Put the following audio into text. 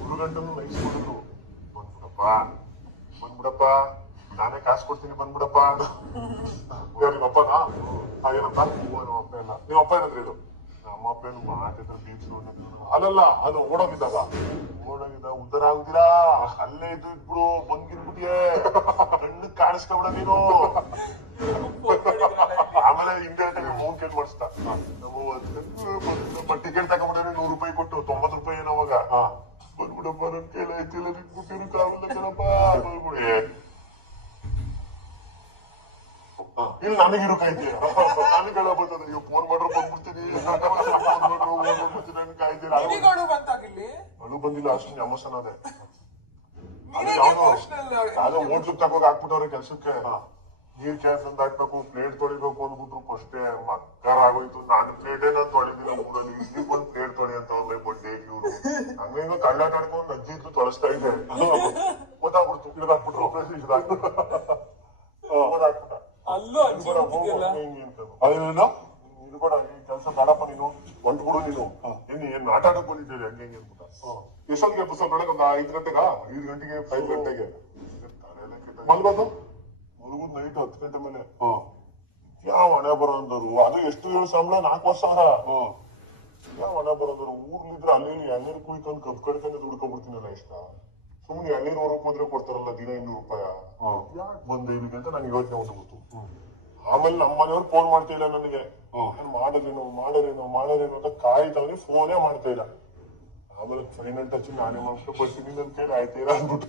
ಹುಡುಗಂಟನ್ನು nice ಮಾಡಿದ್ರು. ಬಂದ್ಬಿಡಪ್ಪ ಬಂದ್ಬಿಡಪ್ಪ, ನಾನೇ ಕಾಸು ಕೊಡ್ತೀನಿ ಬಂದ್ಬಿಡಪ್ಪ. ನಿಮ್ಮಪ್ಪನಾ? ಏನಪ್ಪ? ನಮ್ಮ ಅಪ್ಪ ಇಲ್ಲ. ನಿಮ್ಮ ಅಪ್ಪ ಏನಾದ್ರು ಹೇಳು. ನಮ್ಮ ಅಪ್ಪ ಏನು ಮಾತಿದ್ರೆ ಬೀಚ್ ಅಲ್ಲಲ್ಲ, ಅದು ಓಡೋಗಿದ್ದಾಗ ಉದ್ದಾರ ಆಗುದಿರಾ, ಅಲ್ಲೇ ಇದ್ಬಿಡು ಬಂದ್ಗಿನ್ಬಿಟ್ಟಿಯೇ, ಕಣ್ಣು ಕಾಣಿಸ್ಕೊಬಿಡ ನೀನು. ಆಮೇಲೆ ಇಂಡೈರೆಕ್ಟ್ ಆಗಿ ಮೌನ್ ಕೇಟ್ ಮಾಡಿಸ್ತಾ, ಟಿಕೆಟ್ ತಗೊಂಡ್ರೆ 100 ರೂಪಾಯಿ ಕೊಟ್ಟು 90 ರೂಪಾಯಿ ಏನೋ ಅವಾಗ. ಬಂದ್ಬಿಡಪ್ಪ, ನನ್ ಕೈಲ ಐತಿಲ್ಲ ನಿಂತ್ಬಿಟ್ಟಿರು ಕಾವಲ್ಲ ಕಣಪ್ಪ ಬಂದ್ಬಿಡಿ. ಇಲ್ಲಿ ನನಗಿರು ಕಾಯ್ತೀಯ, ನನಗೆಲ್ಲ ಬರ್ತದೆ. ಈಗ ಫೋನ್ ಮಾಡ್ರು ಬಂದ್ಬಿಡ್ತೀನಿ, ನನ್ ಕಾಯ್ತೀರ. ಅಳು ಬಂದಿಲ್ಲ, ಅಷ್ಟು ಎಮೋಷನ್ ಅದೇ. ಯಾವ್ದೋ ಹೋಟ್ಲಿಗೆ ತಗೋಗಿ ಹಾಕ್ಬಿಟ್ಟವ್ರೆ ಕೆಲ್ಸಕ್ಕೆ. ನೀರ್ ಕ್ಯಾನ್ ತಂದು ಹಾಕ್ಬೇಕು, ಪ್ಲೇಟ್ ತೊಳಿಬೇಕು ಅಂದ್ಬಿಟ್ರು. ಫಸ್ಟೇ ಮಕ್ಕರ್ ಆಗೋಯ್ತು. ನಾನು ಪ್ಲೇಟೇ ನಾನು ತೊಳಿದಿಲ್ಲ ಊರಲ್ಲಿ, ಇಲ್ಲಿ ಬಂದು ಪ್ಲೇಟ್ ತೊಳಿ ಅಂತ ಅವ್ರೆ ಬಡ್ಡೆ ಇವ್ರು. ಹಂಗ ಕಳ್ಳ ಕಡ್ಕೊಂಡು ಅಜ್ಜಿ ಇದ್ದು ತೊಳಸ್ತಾ ಇದ್ದೆ. ಗೊತ್ತಾಗ್ಬಿಡ್ತು, ಇದಾಕ್ಬಿಟ್ರು ಓದಾಕ್ಬಿಟ್ಟ. ಅದೇನೇನೋ ಇದು ಕೂಡ ಈ ಕೆಲಸ ಬೇಡಪ್ಪ, ನೀನು ಹೊಂಟ್ಬಿಡು, ನೀನು ಏನ್ ಆಟ ಆಡಕ್ ಬಂದಿದ್ದೀರಿ ಹಂಗೆ ಹೆಂಗೆ ಅಂದ್ಬಿಟ್ಟ. ಎಷ್ಟೊತ್ತಿಗೆ ಪುಸ್ತಕ ಬೆಳಗ್ಗೆ ಒಂದು 5 ಗಂಟೆಗ 5 ಗಂಟೆಗೆ 5 ಗಂಟೆಗೆ ಮಲ್ಗೋದು. ಮಲಗುದ್ ನೈಟ್ 10 ಗಂಟೆ ಮೇಲೆ. ಯಾವ ಹಣೆ ಬರೋ ಅಂದರು. ಅದು ಎಷ್ಟು ಹೇಳು ಸಂಬಳ, 4,000,000. ಯಾವ ಹಣೆ ಬರೋಂದ್ರು. ಊರ್ಲಿದ್ರೆ ಅಲ್ಲಿ ಎಳ್ನೀರು ಕುಯ್ಕೊಂಡು ಕದ್ ಕಡ್ಕೊಂಡು ದುಡ್ಕೊಬಿಡ್ತೀನಲ್ಲ. ಇಷ್ಟ ಸುಮ್ನೆ ಎಳ್ನೀರು ಹೊರಕ್ ಹೋದ್ರೆ ಕೊಡ್ತಾರಲ್ಲ ದಿನ 200 ರೂಪಾಯಿ. ಯಾಕೆ ಬಂದೆ ಇಲ್ಲಿಗೆ ಅಂತ ನನಗೆ ಯೋಚನೆ ಉಂಟು. ಆಮೇಲೆ ನಮ್ಮ ಮನೆಯವ್ರು ಫೋನ್ ಮಾಡ್ತಾ ಇಲ್ಲ ನನಗೆ. ಮಾಡೋದೇನು ಅಂತ ಕಾಯ್ತವನಿ, ಫೋನೇ ಮಾಡ್ತಾ ಇಲ್ಲ. ಆಮೇಲೆ ಫೈನಲ್ ಟಚ್ ನಾನೇ ಮಾಡ್ಕೊಂಡು ಬರ್ತೀನಿ, ನನ್ ಕೈಲಿ ಆಯ್ತೀರಾ ಅಂದ್ಬಿಟ್ಟು